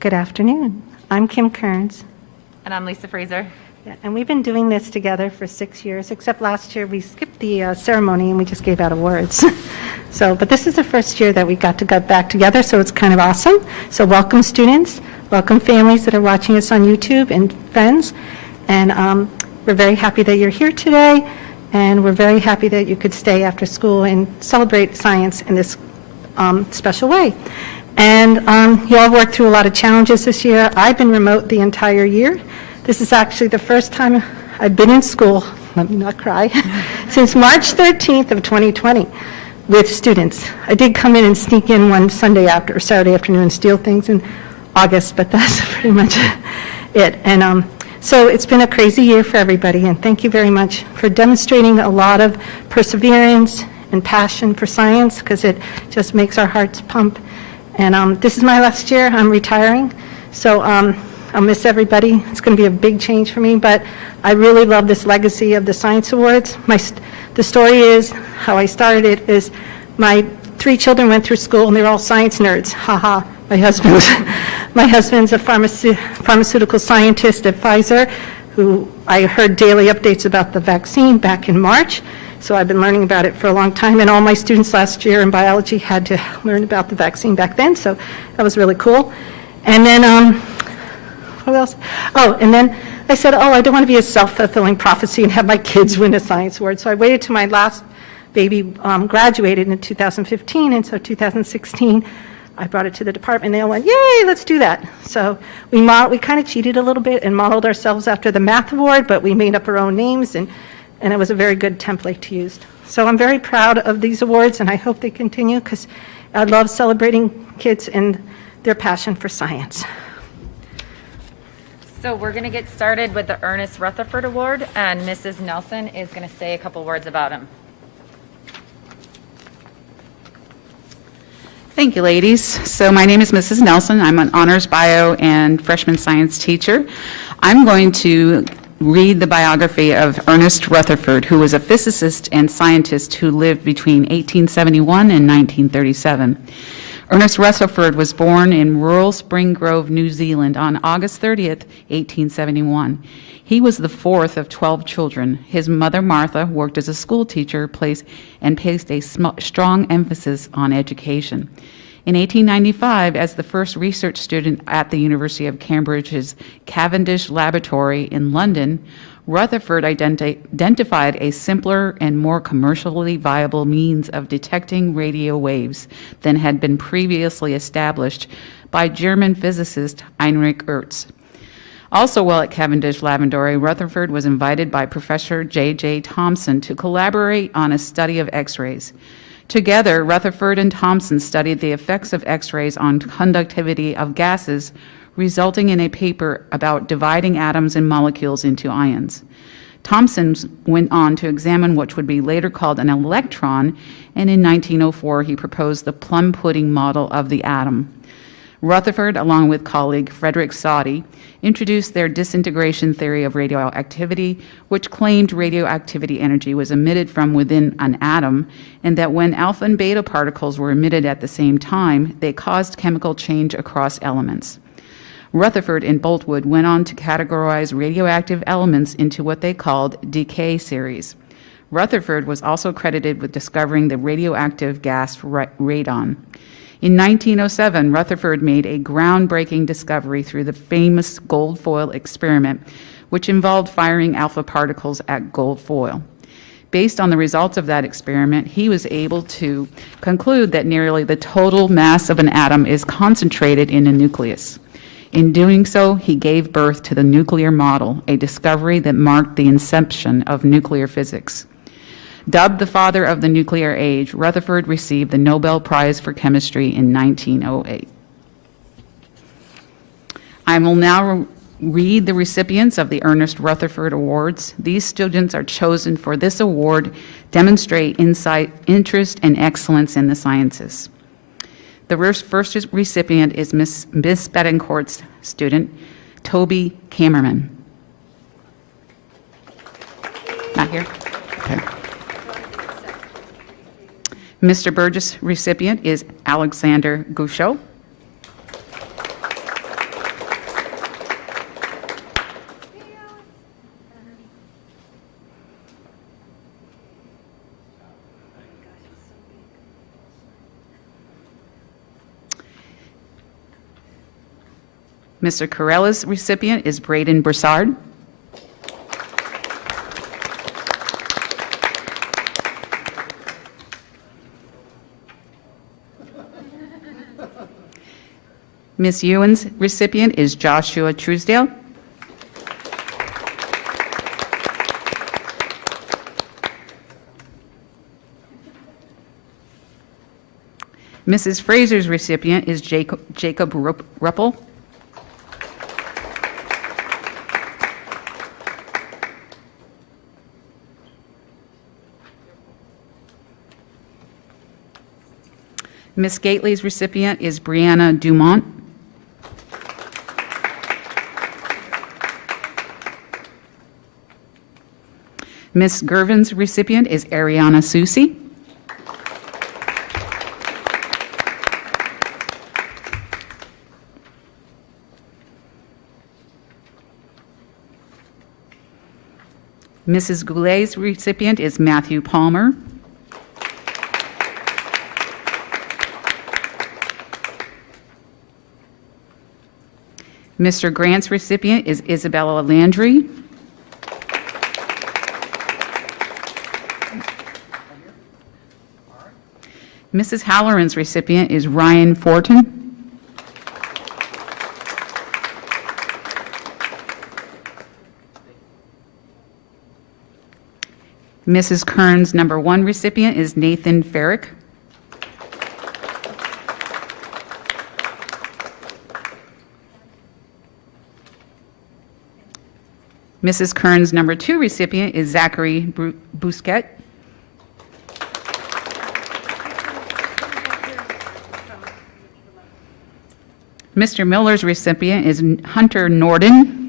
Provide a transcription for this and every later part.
Good afternoon. I'm Kim Kearns. And I'm Lisa Fraser. Yeah, and we've been doing this together for 6 years, except last year we skipped the ceremony and we just gave out awards. But this is the first year that we got to get back together, so it's kind of awesome. So welcome students, welcome families that are watching us on YouTube and friends. And we're very happy that you're here today, and we're very happy that you could stay after school and celebrate science in this special way. And you all worked through a lot of challenges this year. I've been remote the entire year. This is actually the first time I've been in school, let me not cry, since March 13th of 2020 with students. I did come in and sneak in one Saturday afternoon and steal things in August, but that's pretty much it. And so it's been a crazy year for everybody, and thank you very much for demonstrating a lot of perseverance and passion for science, because it just makes our hearts pump. And this is my last year. I'm retiring, so I'll miss everybody. It's going to be a big change for me, but I really love this legacy of the Science Awards. The story is, how I started it is, my 3 children went through school and they're all science nerds. Haha, my husband's a pharmaceutical scientist at Pfizer, who I heard daily updates about the vaccine back in March. So I've been learning about it for a long time, and all my students last year in biology had to learn about the vaccine back then, so that was really cool. And then, what else? Oh, and then I said, I don't want to be a self-fulfilling prophecy and have my kids win a science award. So I waited till my last baby graduated in 2015, and so 2016, I brought it to the department, and they all went, yay, let's do that. So we kind of cheated a little bit and modeled ourselves after the math award, but we made up our own names, and it was a very good template to use. So I'm very proud of these awards, and I hope they continue, because I love celebrating kids and their passion for science. So we're going to get started with the Ernest Rutherford Award, and Mrs. Nelson is going to say a couple words about him. Thank you, ladies. So my name is Mrs. Nelson. I'm an honors bio and freshman science teacher. I'm going to read the biography of Ernest Rutherford, who was a physicist and scientist who lived between 1871 and 1937. Ernest Russelford was born in rural Spring Grove, New Zealand on August 30th, 1871. He was the 4th of 12 children. His mother, Martha, worked as a school teacher placed a strong emphasis on education. In 1895, as the first research student at the University of Cambridge's Cavendish Laboratory in London, Rutherford identified a simpler and more commercially viable means of detecting radio waves than had been previously established by German physicist Heinrich Hertz. Also while at Cavendish Laboratory, Rutherford was invited by Professor J.J. Thomson to collaborate on a study of X-rays. Together, Rutherford and Thomson studied the effects of X-rays on conductivity of gases, resulting in a paper about dividing atoms and molecules into ions. Thomson went on to examine what would be later called an electron, and in 1904 he proposed the plum pudding model of the atom. Rutherford, along with colleague Frederick Soddy, introduced their disintegration theory of radioactivity, which claimed radioactivity energy was emitted from within an atom, and that when alpha and beta particles were emitted at the same time, they caused chemical change across elements. Rutherford and Boltwood went on to categorize radioactive elements into what they called decay series. Rutherford was also credited with discovering the radioactive gas radon. In 1907, Rutherford made a groundbreaking discovery through the famous gold foil experiment, which involved firing alpha particles at gold foil. Based on the results of that experiment, he was able to conclude that nearly the total mass of an atom is concentrated in a nucleus. In doing so, he gave birth to the nuclear model, a discovery that marked the inception of nuclear physics. Dubbed the father of the nuclear age, Rutherford received the Nobel Prize for Chemistry in 1908. I will now read the recipients of the Ernest Rutherford Awards. These students are chosen for this award, demonstrate insight, interest, and excellence in the sciences. The first recipient is Miss Betancourt's student, Toby Kammerman. Not here? Okay. Mr. Burgess' recipient is Alexander Gouchot. Mr. Corrella's recipient is Braden Broussard. Ms. Ewan's recipient is Joshua Truesdale. Mrs. Fraser's recipient is Jacob Ruppel. Ms. Gately's recipient is Brianna Dumont. Ms. Gervin's recipient is Ariana Susi. Mrs. Goulet's recipient is Matthew Palmer. Mr. Grant's recipient is Isabella Landry. Mrs. Halloran's recipient is Ryan Fortin. Mrs. Kern's number 1 recipient is Nathan Farrick. Mrs. Kern's number 2 recipient is Zachary Bousquet. Mr. Miller's recipient is Hunter Norden.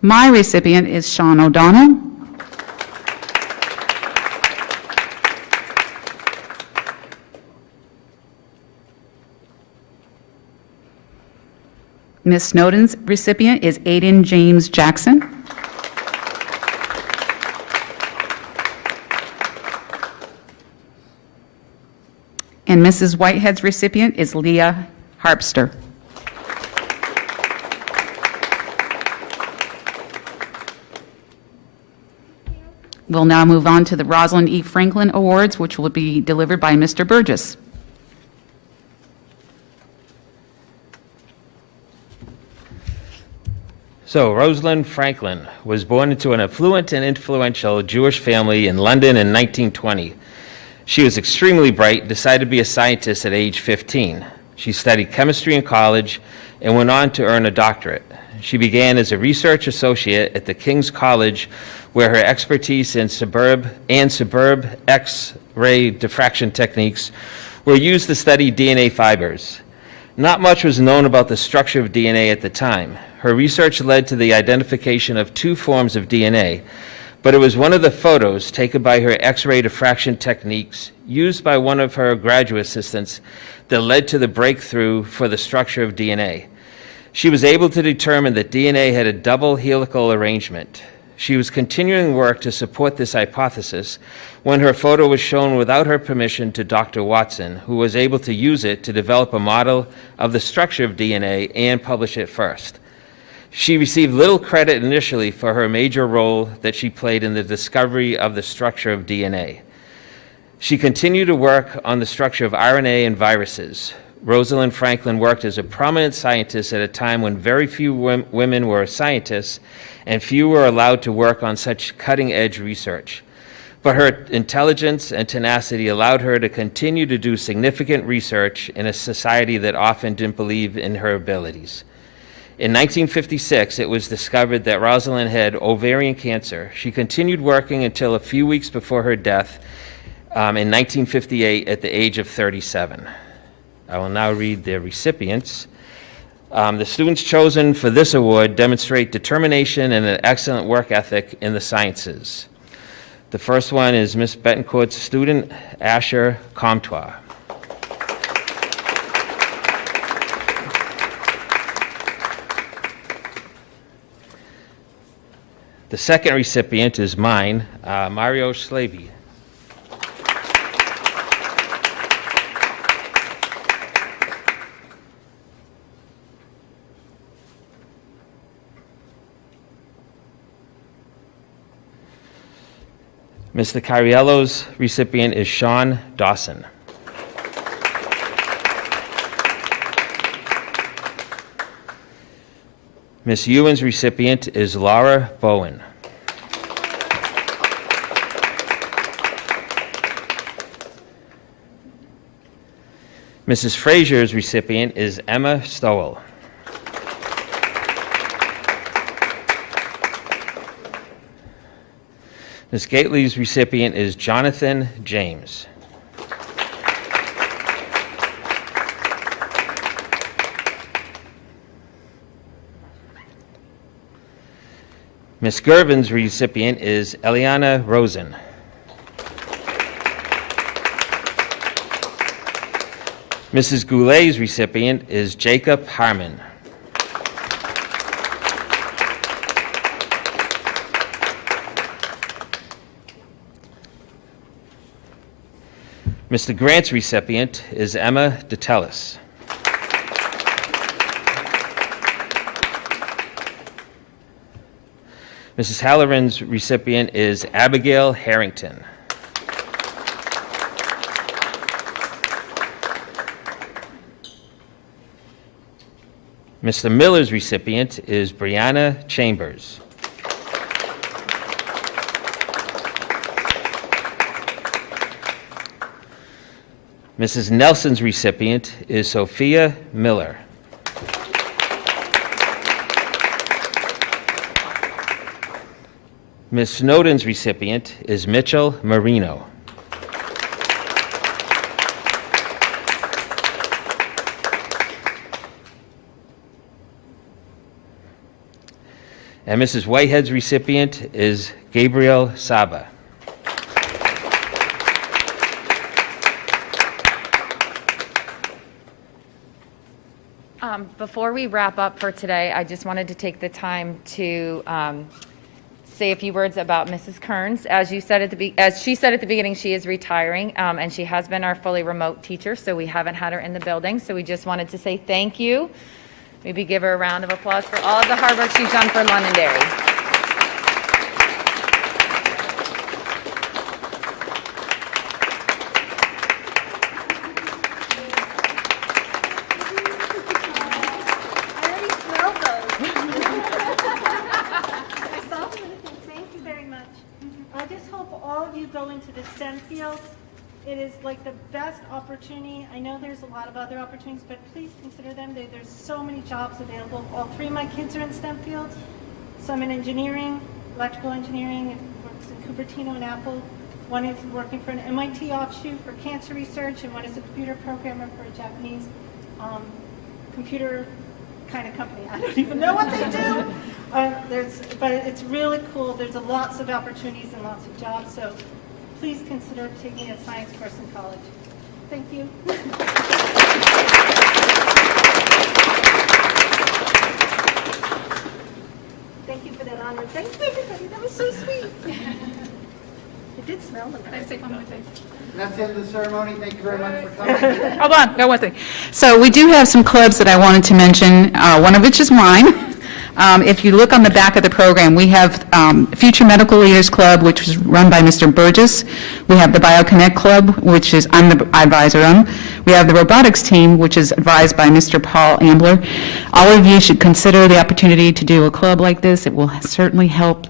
My recipient is Sean O'Donnell. Ms. Snowden's recipient is Aiden James Jackson. And Mrs. Whitehead's recipient is Leah Harpster. We'll now move on to the Rosalind E. Franklin Awards, which will be delivered by Mr. Burgess. So, Rosalind Franklin was born into an affluent and influential Jewish family in London in 1920. She was extremely bright, decided to be a scientist at age 15. She studied chemistry in college and went on to earn a doctorate. She began as a research associate at the King's College, where her expertise in suburb X-ray diffraction techniques were used to study DNA fibers. Not much was known about the structure of DNA at the time. Her research led to the identification of 2 forms of DNA, but it was one of the photos taken by her X-ray diffraction techniques used by one of her graduate assistants that led to the breakthrough for the structure of DNA. She was able to determine that DNA had a double helical arrangement. She was continuing work to support this hypothesis when her photo was shown without her permission to Dr. Watson, who was able to use it to develop a model of the structure of DNA and publish it first. She received little credit initially for her major role that she played in the discovery of the structure of DNA. She continued to work on the structure of RNA and viruses. Rosalind Franklin worked as a prominent scientist at a time when very few women were scientists and few were allowed to work on such cutting-edge research. But her intelligence and tenacity allowed her to continue to do significant research in a society that often didn't believe in her abilities. In 1956, it was discovered that Rosalind had ovarian cancer. She continued working until a few weeks before her death in 1958 at the age of 37. I will now read the recipients. The students chosen for this award demonstrate determination and an excellent work ethic in the sciences. The first one is Ms. Betancourt's student, Asher Comtois. The second recipient is mine, Mario Slavy. Mr. Cariello's recipient is Sean Dawson. Miss Ewan's recipient is Laura Bowen. Mrs. Frazier's recipient is Emma Stowell. Ms. Gately's recipient is Jonathan James. Ms. Gervin's recipient is Eliana Rosen. Mrs. Goulet's recipient is Jacob Harmon. Mr. Grant's recipient is Emma DeTellis. Mrs. Halloran's recipient is Abigail Harrington. Mr. Miller's recipient is Brianna Chambers. Mrs. Nelson's recipient is Sophia Miller. Ms. Snowden's recipient is Mitchell Marino. And Mrs. Whitehead's recipient is Gabriel Saba. Before we wrap up for today, I just wanted to take the time to say a few words about Mrs. Kearns. As she said at the beginning, she is retiring, and she has been our fully remote teacher, so we haven't had her in the building. So we just wanted to say thank you. Maybe give her a round of applause for all of the hard work she's done for Londonderry. Thank you very much. I just hope all of you go into the STEM fields. It is like the best opportunity. I know there's a lot of other opportunities, but please consider them. There's so many jobs available. All three of my kids are in STEM fields. Some in engineering, electrical engineering, and works in Cupertino and Apple. One is working for an MIT offshoot for cancer research, and one is a computer programmer for a Japanese computer kind of company. I don't even know what they do. But it's really cool. There's lots of opportunities and lots of jobs. So please consider taking a science course in college. Thank you. Thank you for that honor. Thank you, everybody. That was so sweet. It did smell like that. That's the end of the ceremony. Thank you very much for coming. Hold on, got one thing. So we do have some clubs that I wanted to mention, one of which is mine. If you look on the back of the program, we have Future Medical Leaders Club, which is run by Mr. Burgess. We have the BioConnect Club, which is I'm the advisor on. We have the Robotics Team, which is advised by Mr. Paul Ambler. All of you should consider the opportunity to do a club like this. It will certainly help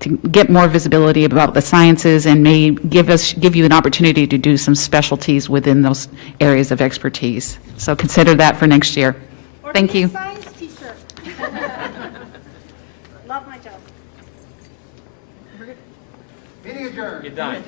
to get more visibility about the sciences and may give you an opportunity to do some specialties within those areas of expertise. So consider that for next year. Or Thank be a you. science teacher. Love my job. Meeting adjourned. You're done.